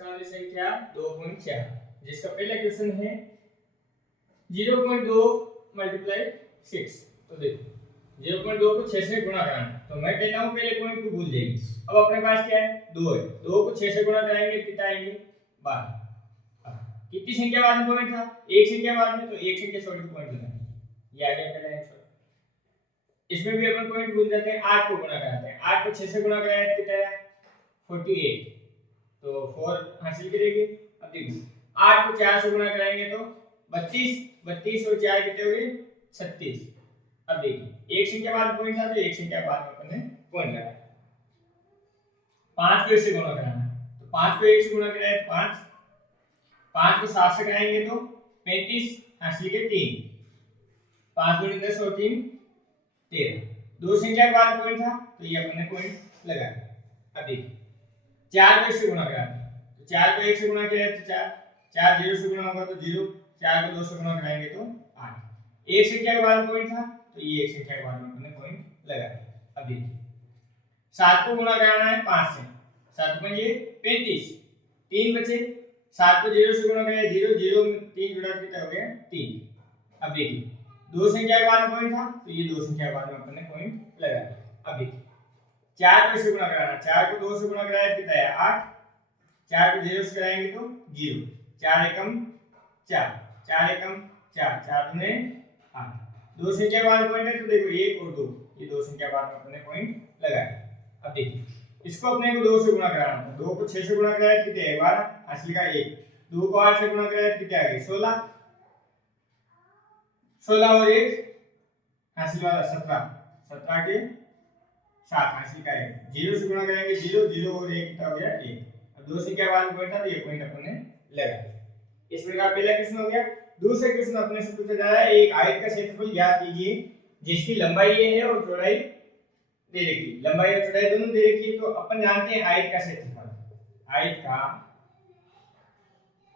प्रश्न वाली संख्या 2.4 जिसका पहला क्वेश्चन है 0.2 मल्टीप्लाई 6। तो देखो 0.2 को 6 से गुणा कराना, तो मैं कहता हूं पहले पॉइंट को भूल जाइए। अब अपने पास क्या है 2 है, 2 को 6 से गुणा कराएंगे कितना आएंगे 12। कितनी संख्या बाद में पॉइंट था, एक संख्या बाद में, तो एक संख्या छोड़ के पॉइंट लगाएंगे। ये आ गया पहला आंसर। इसमें भी अपन पॉइंट भूल जाते हैं, 8 को गुणा कराते हैं, 8 को 6 से गुणा कराया तो कितना है 48, तो 4 हासिल करेंगे। अब देखो 8 को 4 से गुणा कराएंगे तो 32, 32 और 4 कितने हो गए 36। अब देखिए एक संख्या बाद पॉइंट था तो एक संख्या बाद में अपन ने पॉइंट लगाया। 5 को 1 से गुणा कराना, तो 5 को 1 से गुणा कराए 5, 5 को 7 से कराएंगे तो 35 हासिल के 3, 5 गुणे 10 और 3 13। दो संख्या के बाद पॉइंट था तो ये अपन ने पॉइंट लगाया। अब देखिए 4 को 1 से गुणा कराते हैं, तो 4 को 1 से गुणा किया तो 4, 4 0 से गुणा होगा तो 0, 4 को 2 से गुणा कराएंगे तो 8। एक संख्या के बाद पॉइंट था तो ये एक संख्या के बाद में हमने पॉइंट लगाया। अब देखिए 7 को गुणा कराना है 5 से, 7 में ये 35, 3 बचे, 7 को 0 से गुणा कराया 0, 0 में 3 जुड़ा कितना हो गया 3। अब देखिए दो संख्या के बाद में पॉइंट था तो ये दो संख्या के बाद में अपन ने पॉइंट लगाया। अब देखिए 4 को से गुणा कराना, 4 को 2 से गुणा कराया कितना है 8, 4 को 0 से कराएंगे तो 0, 4 एकम 4, 4 एकम 4, 4 दूने 8। दो संख्या बाद पॉइंट है तो देखो 1 और 2, ये दो संख्या बाद में अपन ने पॉइंट लगाया। अब देखिए इसको अपने को 2 से गुणा कराना था, 2 को 6 से गुणा कराया कितना है 12 हासिल का 1, 2 को 8 से गुणा कराया कितना आ गया 16, 16 और 1 हासिल वाला 17, 17 के 7 हासिल का 1, 0 से गुणा करेंगे 0, 0 और 1 कितना हो गया 1। अब दो संख्या बाद में पॉइंट था तो ये पॉइंट अपन ने लगाया। इस प्रकार पहला क्वेश्चन हो गया। दूसरा क्वेश्चन अपने से पूछा जा रहा है एक आयत का क्षेत्रफल ज्ञात कीजिए जिसकी लंबाई ये है और चौड़ाई दे रखी, लंबाई और चौड़ाई दोनों दे रखी है। तो अपन जानते हैं आयत का क्षेत्रफल, आयत का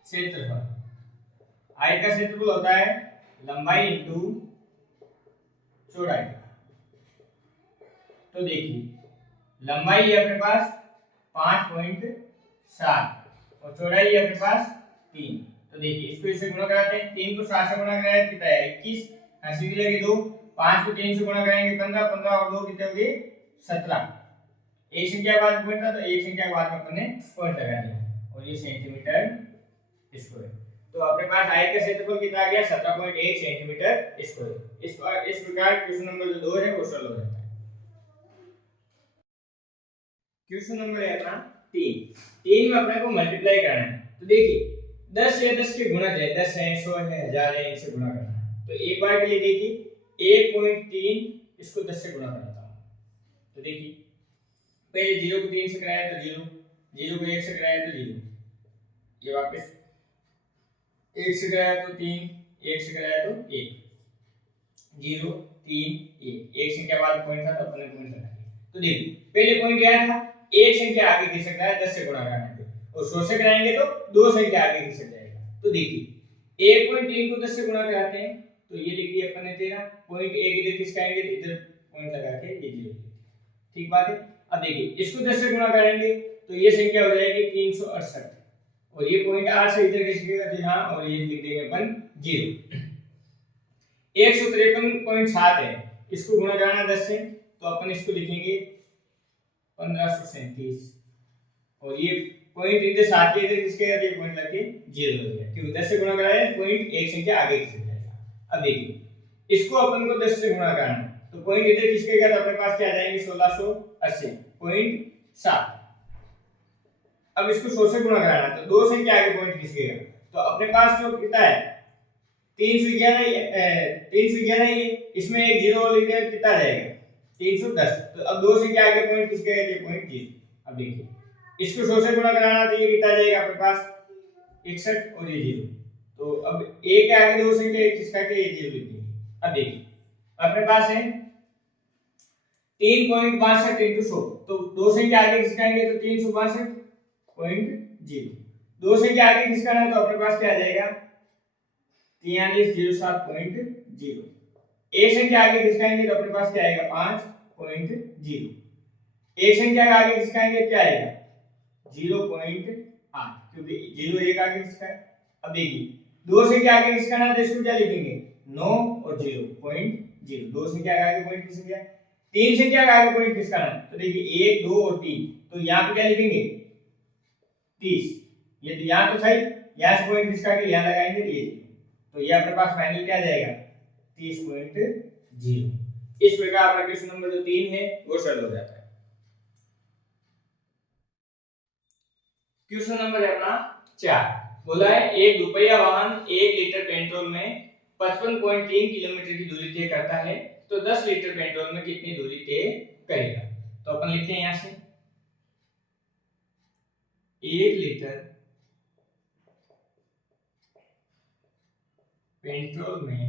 क्षेत्रफल, आयत का क्षेत्रफल होता है लंबाई इंटू चौड़ाई। तो देखिए लंबाई है अपने पास 5.7 और चौड़ाई है अपने पास 3। तो देखिए इसको इससे गुणा कराते हैं, 3 को 7 से गुणा कराया कितना है 21, हासिल मिलेगी 2, 5 को 3 से गुणा कराएंगे 15, 15 और 2 कितने हो गए 17। एक संख्या बाद पॉइंट था तो एक संख्या के बाद में अपन ने पॉइंट लगा दिया और ये सेंटीमीटर स्क्वायर। तो अपने पास आयत का क्षेत्रफल कितना आ गया 17.1 सेंटीमीटर स्क्वायर। इस प्रकार क्वेश्चन नंबर जो 2 है वो सॉल्व हो जाता है। क्वेश्चन नंबर है अपना 3 में अपने को मल्टीप्लाई करना है। तो देखिए 10 या 10 के गुणज है, 10 है 100 है 1000 है, इनसे गुणा करना है। तो एक बार के लिए देखिए 1.3 इसको 10 से गुणा करता हूं। तो देखिए पहले 0 को 3 से कराया तो 0, 0 को 1 से कराया तो 0, ये वापस 1 से कराया तो 3, 1 से कराया तो 1, 0 3 1, एक संख्या बाद पॉइंट था तो अपन ने पॉइंट लगा दिया। तो देखिए पहले पॉइंट गया था, एक संख्या आगे खिसक रहा है 10 से गुणा कराने पे, और 100 से कराएंगे तो दो संख्या आगे खिसक जाएगा। तो देखिए 1.3 को 10 से गुणा कराते हैं तो ये लिख दिया अपन ने 13, पॉइंट 1 इधर खिसकाएंगे तो इधर पॉइंट लगा के ये 0, ठीक बात है। अब देखिए इसको 10 से गुणा करेंगे तो ये संख्या हो जाएगी 368 और ये पॉइंट 8 से इधर खिसकेगा तो यहां, और ये लिख देंगे अपन 0। 153.7 है, इसको गुणा कराना 10 से तो अपन इसको लिखेंगे 1537 और ये पॉइंट इधर 7 के इधर खिसकेगा तो ये पॉइंट लग के 0 हो गया, क्योंकि 10 से गुणा कराया तो पॉइंट एक संख्या आगे खिसक जाएगा। अब देखिए इसको अपन को 10 से गुणा करना है तो पॉइंट इधर खिसकेगा तो अपने पास क्या आ जाएंगे 1680.7। अब इसको 100 से गुणा कराना है तो दो संख्या आगे पॉइंट खिसकेगा तो अपने पास जो कितना है 311 ही है, इसमें एक 0 और लिख दें कितना जाएगा 310। तो अब दो संख्या आगे पॉइंट किसके गए पॉइंट 0। अब देखिए इसको 100 से गुणा कराना तो ये कितना जाएगा अपने पास 61 और ये 0। तो अब एक के आगे दो संख्या एक खिसका के ये 0 लिख देंगे। अब देखिए अपने पास है 3.62 into 100, तो दो संख्या आगे खिसकाएंगे तो 362.0, दो संख्या आगे खिसकाना है तो अपने पास क्या आ जाएगा 4307.0, एक संख्या आगे खिसकाएंगे तो अपने पास क्या आएगा 5.0, एक संख्या आगे खिसकाएंगे क्या आएगा 0.8 8, क्योंकि 0 1 आगे किसका है। अब देखिए 2 से क्या आगे किसका ना, तो इसको क्या लिखेंगे 9 और 0.0, 2 से क्या आगे पॉइंट किसका गया, 3 से क्या आगे पॉइंट किसका ना, तो देखिए 1 2 और 3, तो यहाँ पे क्या लिखेंगे 30, ये तो यहाँ तो सही, यहाँ से पॉइंट किसका के यहाँ लगाएंगे ये, तो ये अपने पास फाइनल क्या जाएगा 30.0। इस प्रकार अपना क्वेश्चन नंबर जो 3 है वो सॉल्व हो जाता है। क्वेश्चन नंबर है अपना 4, बोला है एक दुपहिया वाहन 1 लीटर पेट्रोल में 55.3 किलोमीटर की दूरी तय करता है, तो 10 लीटर पेट्रोल में कितनी दूरी तय करेगा। तो अपन लिखते हैं यहां से 1 लीटर पेट्रोल में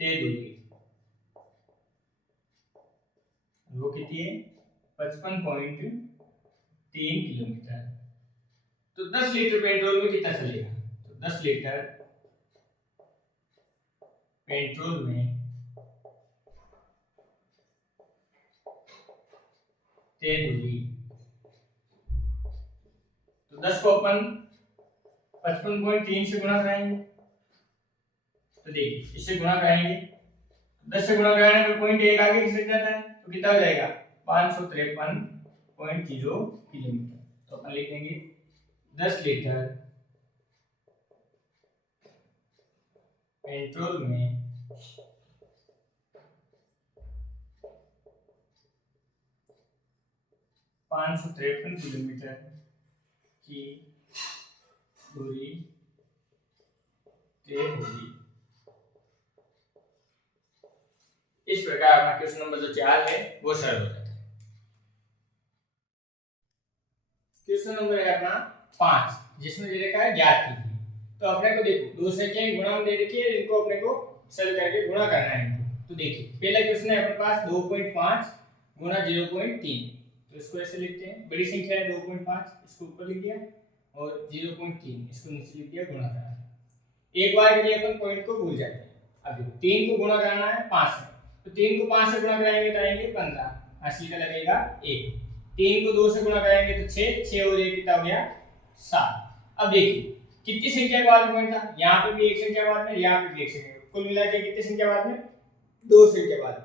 तय दूरी वो कितनी है 55.3 किलोमीटर, तो 10 लीटर पेट्रोल में कितना चलेगा, तो 10 लीटर पेट्रोल में तय दूरी, तो 10 को अपन 55.3 से गुणा कराएंगे, तो देखिए इससे गुणा कराएंगे, 10 से गुणा कराने पे पॉइंट 1 आगे खिसक जाता है, तो कितना हो जाएगा 553.0 किलोमीटर। तो अपन लिख देंगे 10 लीटर पेट्रोल में किलोमीटर की दूरी तय होगी। इस प्रकार अपना क्वेश्चन नंबर जो 4 है वो सॉल्व हो जाता है। क्वेश्चन नंबर है अपना 5, जिसमें दे रखा है ज्ञात कीजिए। तो अपने को देखो दो संख्याएं गुणा में दे रखी है, इनको अपने को सॉल्व करके गुणा करना है इनको। तो देखिए पहला क्वेश्चन है अपने पास 2.5 गुणा 0.3, तो इसको ऐसे लिखते हैं, बड़ी संख्या है 2.5, इसको ऊपर लिख दिया और 0.3 इसको नीचे लिख दिया, गुणा करना है। एक बार के लिए अपन पॉइंट को भूल जाते हैं। अब 3 को गुणा करना है 5 से, तो 3 को 5 से गुणा कराएंगे तो आएंगे 15, 80 का लगेगा 1। 3 को 2 से गुणा कराएंगे तो 6, 6 और 1 कितना हो गया 7। अब देखिए कितनी संख्या के बाद में पॉइंट था, यहाँ पे भी एक संख्या बाद में, यहाँ पे भी एक संख्या, कुल मिला के कितनी संख्या बाद में 2 संख्या बाद में।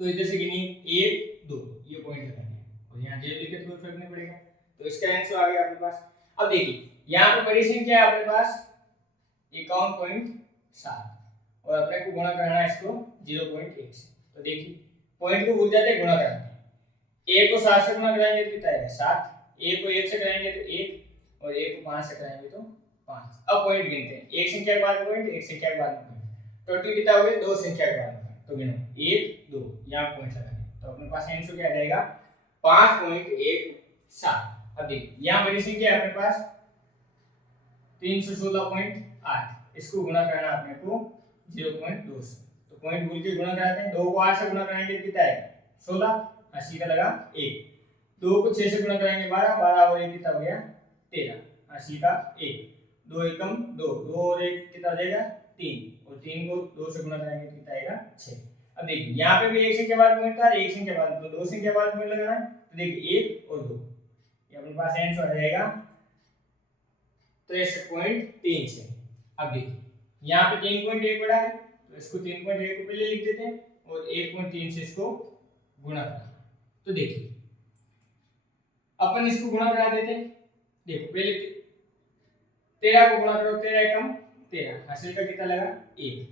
तो इधर से गिनी 1 2 ये पॉइंट लगाना है और यहाँ 0 लिखे तो कोई फर्क नहीं पड़ेगा, तो इसका आंसर आ गया अपने पास। अब देखिए यहाँ पे बड़ी संख्या है अपने पास 51.7 और अपने को गुणा करना है इसको 0.1 से, तो देखिए पॉइंट को भूल जाते हैं, गुणा करना है। 1 को 7 से गुणा कराएंगे तो कितना आएगा 7, 1 को 1 से कराएंगे तो 1 और 1 को 5 से कराएंगे तो 5। अब पॉइंट गिनते हैं, एक संख्या के बाद पॉइंट, एक संख्या के बाद पॉइंट, टोटल कितना हो गया 2 संख्या के बाद पॉइंट, तो गिनो 1 2 यहाँ पॉइंट लगाएंगे तो अपने पास आंसर क्या आ जाएगा 5.17। अब देखिए यहाँ बड़ी संख्या है अपने पास 316.8, इसको गुणा करना अपने को 0.2 से, तो पॉइंट भूल के गुणा कराते हैं, 2 को 8 से गुणा कराएंगे तो कितना आएगा 16, 80 का लगा 1। 2 को 6 से गुणा कराएंगे 12, 12 और 1 कितना हो गया 13, 80 का 1। 2 एकम 2, 2 और 1 कितना हो जाएगा 3, और 3 को 2 से गुणा कराएंगे तो कितना आएगा 6। अब देखिए यहाँ पे भी एक संख्या बाद पॉइंट था, एक संख्या बाद, तो 2 संख्या बाद पॉइंट लगाना है, तो देखिए 1 और 2, ये अपने पास आंसर आ जाएगा 63.3 से। अब देखिए यहाँ पे 3.1 बड़ा है, तो इसको 3.1 को पहले लिख देते हैं और 1.3 से इसको गुणा करना, तो देखिए अपन इसको गुणा करा देते हैं। देखो पहले 13 को गुणा करो, 13 एकम 13, हासिल का कितना लगा 1।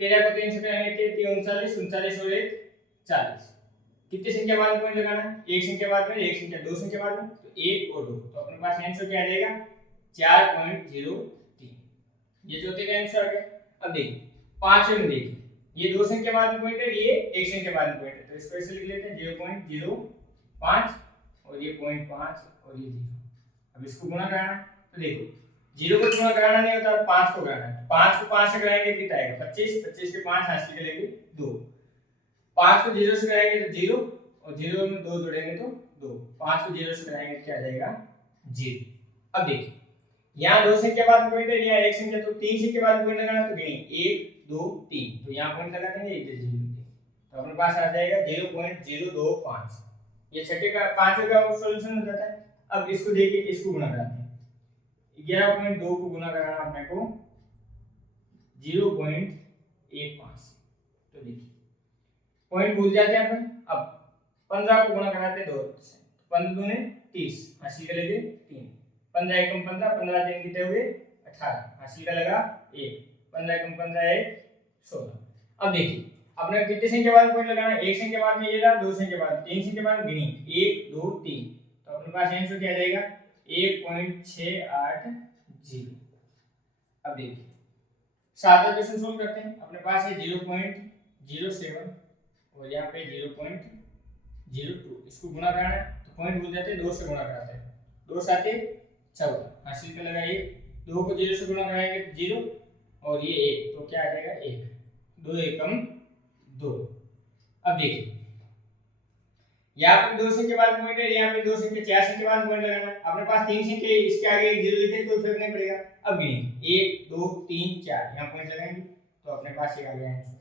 13 को 3 से कराएंगे 39, 39 और 1 40। कितनी संख्या बाद पॉइंट लगाना है, एक संख्या बाद में, एक संख्या, दो संख्या बाद में, तो 1 और 2, तो अपने पास आंसर क्या आ जाएगा 4.03, ये चौथे का आंसर आ गया। अब देखिए पांचवें में देखिए ये दो संख्या बाद में पॉइंट है, ये एक संख्या बाद में पॉइंट है, तो इसको ऐसे लिख लेते हैं 0.05 और ये 0.5 और ये 0। अब इसको गुणा कराना है, तो देखो 0 को गुणा कराना नहीं होता, 5 को कराना है, 5 को 5 से कराएंगे तो कितना आएगा 25, 25 के 5 हासिल करेंगे 2। 5 को 0 से कराएंगे तो 0 और 0 में 2 जोड़ेंगे तो 2, 5 को 0 से कराएंगे तो क्या आ जाएगा 0। अब देखिए यहाँ दो संख्या बाद पॉइंट है, यहाँ एक संख्या, तो 3 संख्या बाद पॉइंट लगाना, तो गिनिए 1 2 3, तो यहाँ पॉइंट लगा देंगे, इधर 0, तो अपने पास आ जाएगा 0.025। ये छठे का पांचवे का सॉल्यूशन हो जाता है। अब इसको देखिए, इसको गुणा कराते हैं। 11.2 को गुणा कराना अपने को 0.15। तो देखिए पॉइंट भूल जाते हैं अपन। अब 15 को गुणा कराते हैं 2 से, 15 दूने 30, हासिल का लगे 3, 15 एकम 15, 15 3 कितने हुए 18, हासिल का लगा 1, 15 एकम 15 1 16। अब देखिए अपने कितने संख्या बाद पॉइंट लगाना है, एक संख्या बाद में ये रहा, दो संख्या बाद, तीन संख्या बाद गिनी 1 2 3, तो अपने पास आंसर क्या आ जाएगा 1.680। अब देखिए सातवां क्वेश्चन सोल्व करते हैं। अपने पास है 0.07 और यहाँ पे 0.02, इसको गुणा करना है तो पॉइंट भूल जाते हैं, 2 से गुणा कराते हैं, 2 साते 14, हासिल का लगा 1, 2 को 0 से गुणा कराएंगे तो 0 और ये 1, तो क्या आ जाएगा 1, 2 एकम 2। अब देखिए यहाँ पे 2 संख्या बाद पॉइंट है, यहाँ पे 2 संख्या 4 संख्या बाद पॉइंट लगाना है। अपने पास 3 संख्या इसके आगे 0 लिखे तो फर्क नहीं पड़ेगा। अब गिनिए 1 2 3 4, यहाँ पॉइंट लगाएंगे तो अपने पास ये आ गया आंसर।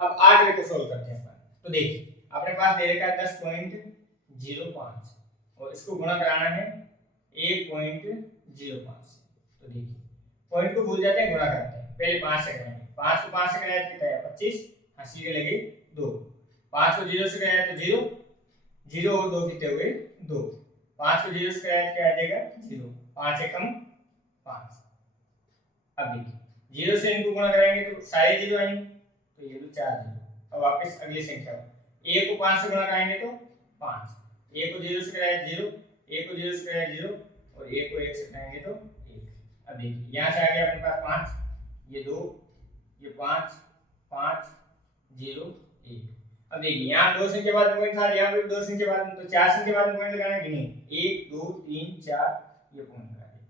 अब 8वें को सोल्व करते हैं अपन। तो देखिए अपने पास दे रखा है 10.05 और इसको गुणा कराना है 1.05 से। तो देखिए पॉइंट को भूल जाते हैं, गुणा करते हैं, पहले 5 से कराएंगे, 5 को 5 से कराया तो कितना है 25, हासिल के लगे 2, 5 को 0 से कराया तो 0, 0 और 2 कितने हुए 2, 5 को 0 से कराया तो क्या आ जाएगा 0, 5 एकम 5। अब देखिए 0 से इनको गुणा कराएंगे तो सारे 0 आएंगे, तो ये तो 4 0। अब वापस अगली संख्या 1 को 5 से गुणा कराएंगे तो 5, 1 को 0 से कराया 0, 1 को 0 से कराया 0 और 1 को 1 से कराएंगे तो 1। अब देखिए यहाँ से आ गया अपने पास 5, ये 2, ये 5 5 0 1। अब देखिए यहाँ 2 संख्या बाद पॉइंट था, यहाँ पे 2 संख्या बाद, तो 4 संख्या बाद पॉइंट लगाना है कि नहीं, 1 2 3 4 ये पॉइंट लगा दिया।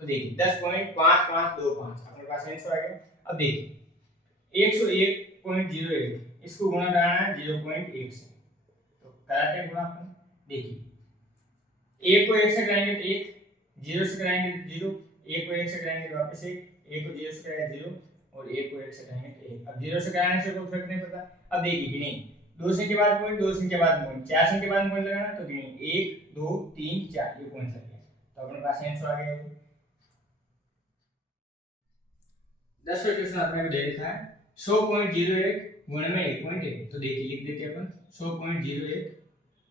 तो देखिए 10.5525 अपने पास आंसर आ गया। अब देखिए 101.01, इसको गुणा कराना है 0.1 से, तो कराते हैं गुणा अपन। देखिए 1 को 1 से कराएंगे तो 1, 0 से कराएंगे तो 0, 1 को 1 से कराएंगे तो वापस 1 को 0 से कराया 0 और 1 को 1 से कराएंगे तो 1। अब 0 से कराने से कोई फर्क नहीं पड़ता। अब देखिए कि नहीं 2 संख्या बाद पॉइंट, 2 संख्या बाद पॉइंट, 4 संख्या बाद पॉइंट लगाना, तो गिनी 1 2 3 4 ये पॉइंट लग गया, तो अपने पास आंसर आ गया। 10वां क्वेश्चन अपने को दे रखा है 100.01 गुणे में 1.1, तो देखिए लिख देते हैं अपन 100.01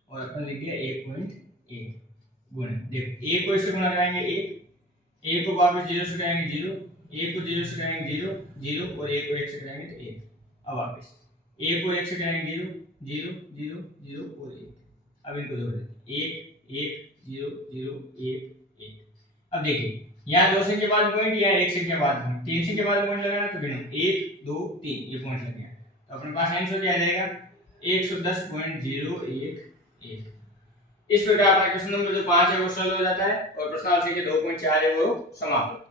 और अपन लिख दिया 1.1 गुणे। देखो 1 को इससे गुणा कराएंगे 1, 1 को वापस 0 से कराएंगे 0, 1 को 0 से कराएंगे 0 0 और 1 को 1 से कराएंगे तो 1। अब वापस 1 को 1 से कराएंगे 0 0 0 0 और 1। अब इनको जोड़ देते हैं 1 1 0 0 1 1। अब देखिए यहाँ 2 संख्या बाद पॉइंट, यहाँ 1 संख्या बाद पॉइंट, 3 संख्या बाद पॉइंट लगाना, तो गिनो 1 2 3 ये पॉइंट लग गया, तो अपने पास आंसर क्या आ जाएगा 110.011। इस प्रकार अपना क्वेश्चन नंबर जो 5 है वो सॉल्व हो जाता है और प्रश्नावली के 2.4 है वो समाप्त।